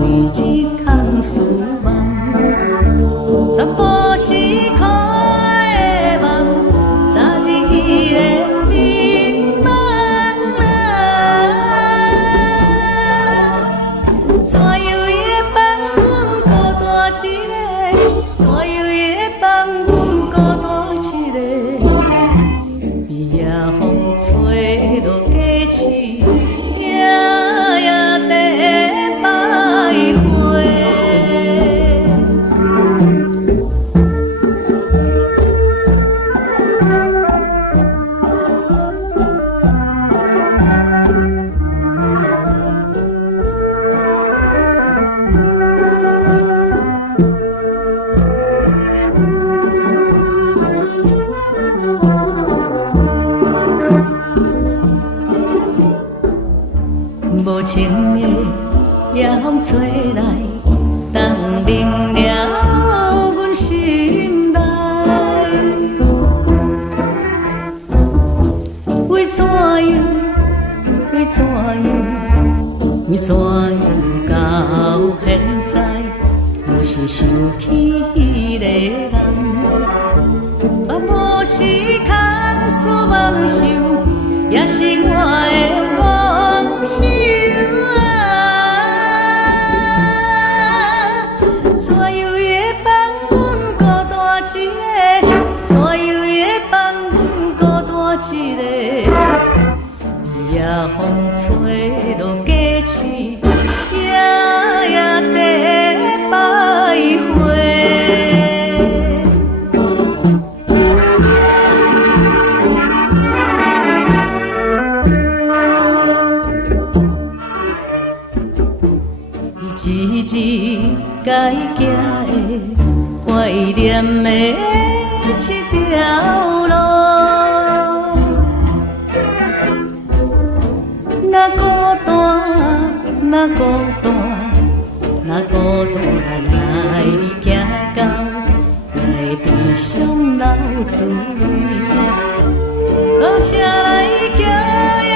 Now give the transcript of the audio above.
每日空思梦，全部是苦的梦，早日的迷茫啊！怎样伊会放阮孤单一个？怎样伊会放阮孤单一个？夜夜风吹落街市，夜夜地徘徊。无情的夜风吹来，冻冷了阮心内。为怎样？为怎样？为怎样到现在，又是想起迄个人？全部是空思梦想，也是我的妄想啊！怎样伊会放阮孤单一个？怎样伊会放阮孤单一个？夜夜风吹落街市，夜夜地徘徊。一日该行的怀念的一条路，若孤单，若孤单，若孤单来行到，来悲伤流珠泪，到谁来行？